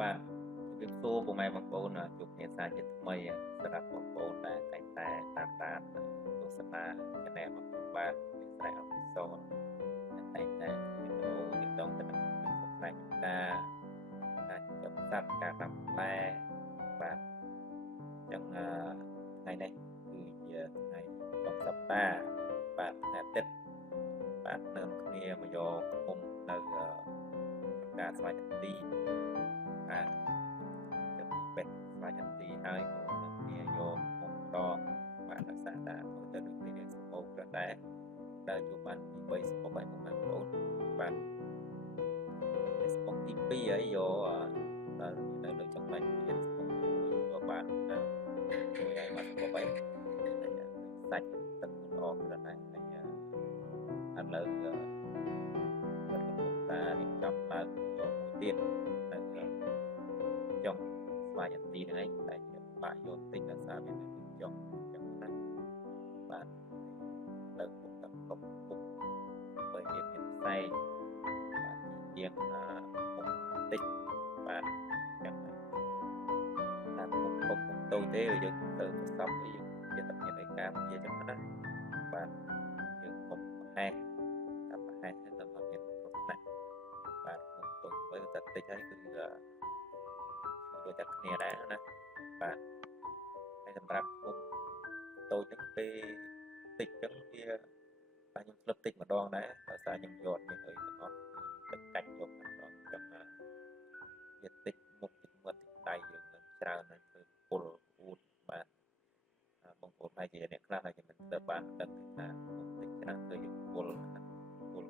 បាទជំរាបសួរពុកម៉ែបងប្អូនជួបគ្នាសាជាថ្មីសម្រាប់បងប្អូនដែលតែងតែតាមទស្សនា Channel របស់ខ្ញុំបាទវាស្រែអភិសូនតែងតែវីដេអូទាក់ទងទៅនឹងសុខស្ដែងការចិញ្ចឹមសត្វការដាំផ្លែបាទអញ្ចឹងថ្ងៃនេះគឺជាថ្ងៃចុងសប្តាហ៍បាទថ្ងៃអាទិត្យបាទនៅគ្នាមកយកគុំនៅការស្វែងរកទីបាទទៅពេទ្យស្វែងរកទីហើយក៏នៅគ្នាយកគុំដកបាទរក្សាតាទៅដូចគ្នាសម្បូរក៏ដែរដែលជួបបានពី3សម្បូរបងប្អូនបាទសម្បូរទី2ហើយយកដល់នៅលើចំណុចទៀតសម្បូរទី1យកបានជួយឲ្យមកសម្បូរ3សាច់ទឹកល្អក៏ដែរហើយឥឡូវគាត់កំពុងតែរៀបចំឡើងយកមួយទៀតនៅចុងស្វាយអទីហ្នឹងឯងតែបាក់យកតិចដល់សារវានៅចុងចឹងណាបាទលើពុកទឹកពុកបើវាមានផ្សែងបាទជាងពុកតិចបាទចឹងថាពុកតូចទេយើងទៅប្រសពយើងជាតែមានឯកាជាចឹងណាបាទយើងពុកប្រហែសតែប្រហែសទៅដល់មានគ្រោះថ្នាក់បាទពុកតូចទៅតែតិចហើយគឺដូចតែគ្នាដែរណាបាទហើយសម្រាប់គុំតូចហ្នឹងពេលតិចចឹងវាបាទខ្ញុំផ្លឹបតិចម្ដងដែរដោយសារខ្ញុំយកមានអីទាំងអស់ទឹកកាច់យកម្ដងចឹងវាតិចមុខតិចមាត់តិចដៃយើងនឹងច្រើនហើយធ្វើពុលអ៊ូតបាទបងប្អូនហើយជាអ្នកខ្លះហើយមិនទៅបានដឹងថាមុខតិចច្រើនធ្វើយើងពុលអ៊ូត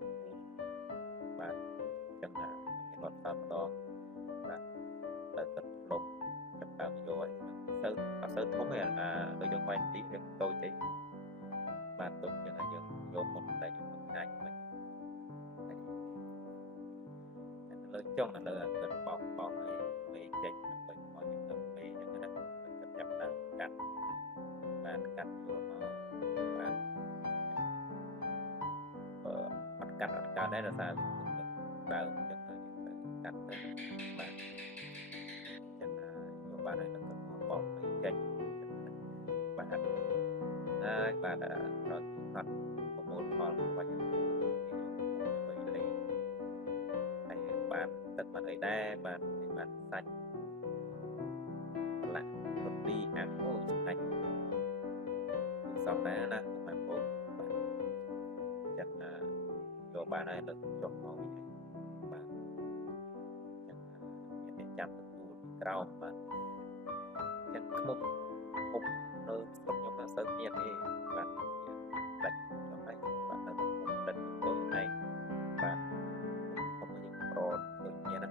បាទចឹងខ្ញុំមានអត់តាមម្ដងបាទទៅទឹកលំចាប់តាមយកឲ្យអត់សូវធំទេដូចយើងបាញ់ទីវាតូចទេបាទតូចចឹងហើយយើងយកមុនតែយើងបង្ហាញមិញហើយលើចុងលើទឹកបោកឲ្យមេចេញដើម្បីឲ្យយើងទៅមេចឹងណាទឹកចាប់ដើមកាត់បាទកាត់យកមកបាទអត់កាត់ដែរដោយសារវាដើមចឹងហើយយើងត្រូវកាត់ទៅបាទចឹងយកបានហើយទឹកបោកមេចេញបាទហើយបាទប្រត់កាត់ប្រមូលផលបាច់ទៅលេងហើយបានទឹកបានអីដែរបាទបានសាច់ប្រឡាក់រ៉ូឌីអាំងអូឆ្ងាញ់សោះដែរណាបងប្អូនបាទចឹងយកបានហើយលើកចុះមកវិញបាទចឹងមានអ្នកចាំទទួលពីក្រោមបាទចឹងខ្មុំធំនៅស្រុកខ្ញុំសូវមានទេបាទដាច់ដល់ហើយបាទនៅក្នុងទឹកដូចនេះបាទធំយើងប្រត់ដូចមានណា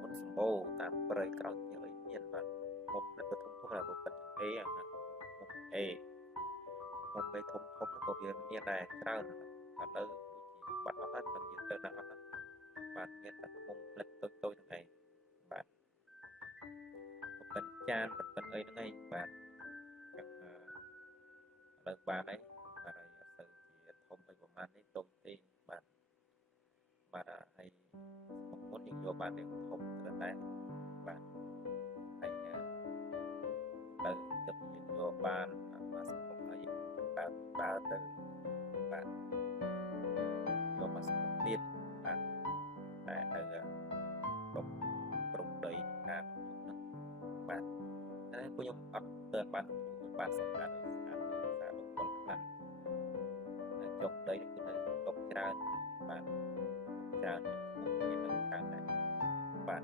មុនសម្បូរតាមព្រៃក្រោយជាអីមានបាទមុខទឹកធំៗដល់ទឹកអេអាមុខអេមុខធំក៏វាមានដែរច្រើនឥឡូវដូចជាបាត់អស់ហើយមិនទៅណាអស់ហើយបាទមានតែមុខផ្លិចតូចហ្នឹងឯងបាទប៉ុន្តែចានប៉ុន្តែអីហ្នឹងឯងបាទចឹងឥឡូវបានហើយបាទហើយអត់ទៅជាធំអីប្រហែលនេះតូចទេបាទហើយមុនយើងយកបាននេះធំទៅដែរបាទហើយទៅទឹកយើងយកបានមកសម្ពុកហើយបើទៅបាទយកមកសម្ពុកទៀតបាទតែទៅដុំប្រំដីការហ្នឹងបាទតែពួកខ្ញុំអត់ទៅបានសម្រាប់ស្អាតសារបុគ្គលខ្លះនៅចុកដីគឺនៅដុំច្រើនបាទច្រើនមានច្រើនដែរបាទ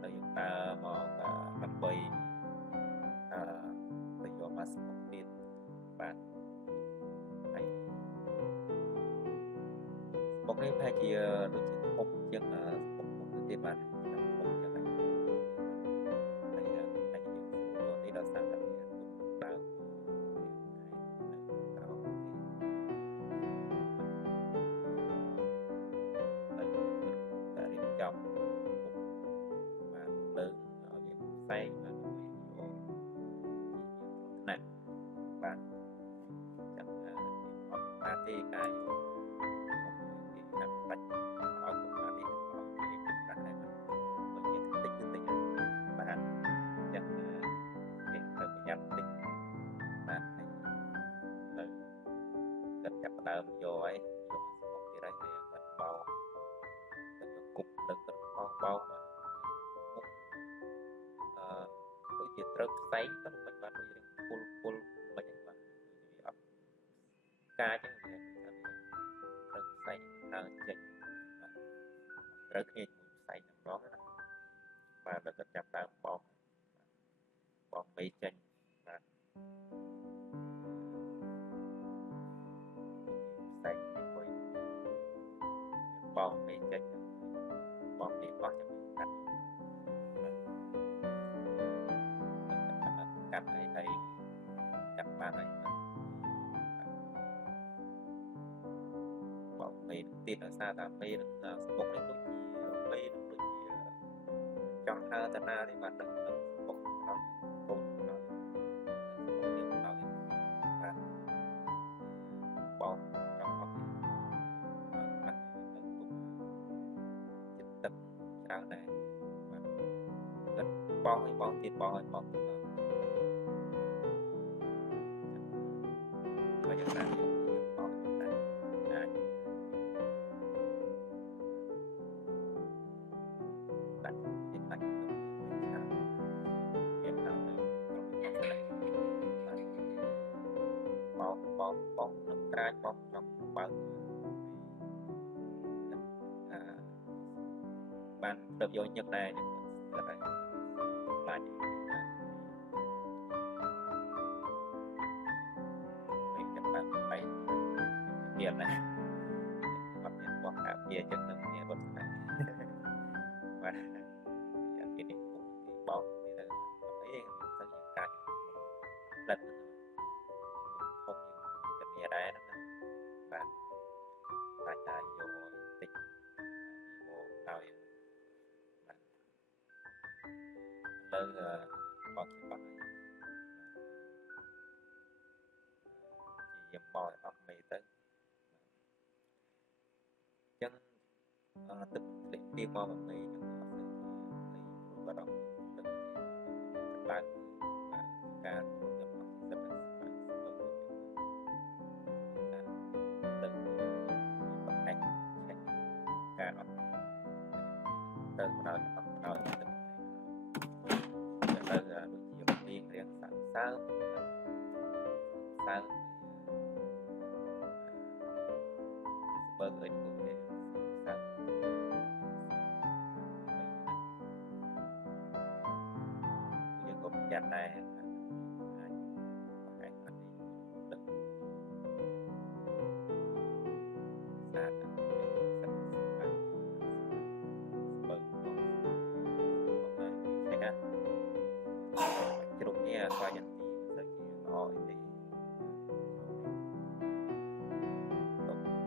ហើយយើងដើរមកដើម្បីទៅយកមកសម្ពុកទៀតបាទហើយសម្ពុកនេះប្រហែលជាដូចជាធំជាងសម្ពុកទៅទៀតបាទធំជាងហើយហើយយើងស្រួលយកនេះដល់សារតែវាទុំដើមក្រោមហើយតែរៀបចំបាទលើឲ្យវាផ្សែងបាទជួយយកជាគ្រោះថ្នាក់បាទចឹងអត់បានទេការយកគេកាត់បាច់ឲ្យគុំបាននេះឲ្យគេកាត់ដែរ ដើមយកអីយកមកទៀតហើយហើយទឹកបោកទឹកយកគប់ទឹកទឹកបោកមកមុខដូចជាត្រូវផ្សែងទៅមិនបានដូចរឿងពុលមិនហ្នឹងបាទវាអត់កាចហ្នឹងវាថាវាត្រូវផ្សែងឡើងចេញបាទត្រូវគ្នាជាមួយផ្សែងម្ដងណាបាទដល់ទឹកចាប់ដើមបោកមេចេញបាទផ្សែងមួយបោកមេចេញបោកមេបោះចាំកាត់កាត់ហើយកាត់បានហើយបោកមេទៀតដោយសារតែមេនឹងស្បុកនេះដូចជាមេនឹងដូចជាចង់ហើតាណានេះបាទនឹងស្បុកអត់កូនអត់យើងអត់បាទបោកចង់អត់បាទនឹងទុកចិត្តទឹកច្រើនដែរបាទទឹកបោកឲ្យបោកទៀតបោកឲ្យបោកទៀតបើយ៉ាងណាយើងបោកតែអាចដាក់ទៀតដាក់ទៅឆ្នាំយើងតាមទៅបោកនឹងក្រាចបោកចង់បើកបានទៅយកញឹកដែរញឹកទៅហើយបាច់ពេលចាប់បានបែកមានណាអត់មានបោះកាពីចឹងនឹងមានវត្តណាបាទយ៉ាងពីនេះពុកបោកនេះទៅអីទៅយើងកាច់ដិតធំយើងជំនាញដែរហ្នឹងបាទបាច់តែយកតិចមកឲ្យបាទលើបោកច្បាស់ជាបោកអត់មេទៅចឹងទឹកលេខពីមកមេចឹងអត់ស្អីព្រោះបាត់អត់ទឹកឡើងការធ្វើទឹកអត់ស្អាតស្មើទឹកបង្ហាញឆែកការអត់ទៅបណ្ដោយអត់បណ្ដោយទឹកទៅដូចជាពីរៀងសាសើមបើឃើញពួកវាសាសយើងក៏ប្រយ័ត្នដែរអាចបង្ហាញអត់ទឹកសាសសិនបាទបើក្នុងឆែកជ្រុំនេះអត់យន្ទីមិនសូវជាល្អអីទេ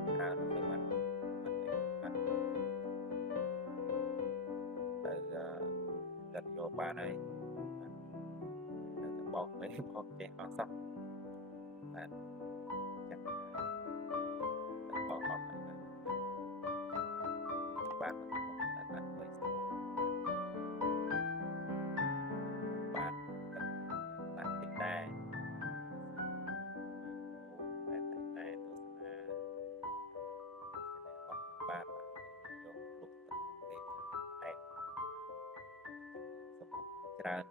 ច្រើនទៅបានទៅកាត់យកបានហើយទៅបោកវិញបោកចេះអត់សោះបាទចាំបោកអត់ហើយបាទបានទៅស្គាល់បាទដាក់តិចដែរតែទស្សនាបាទយកលុបទឹកមកទេតែសម្រាប់ច្រើន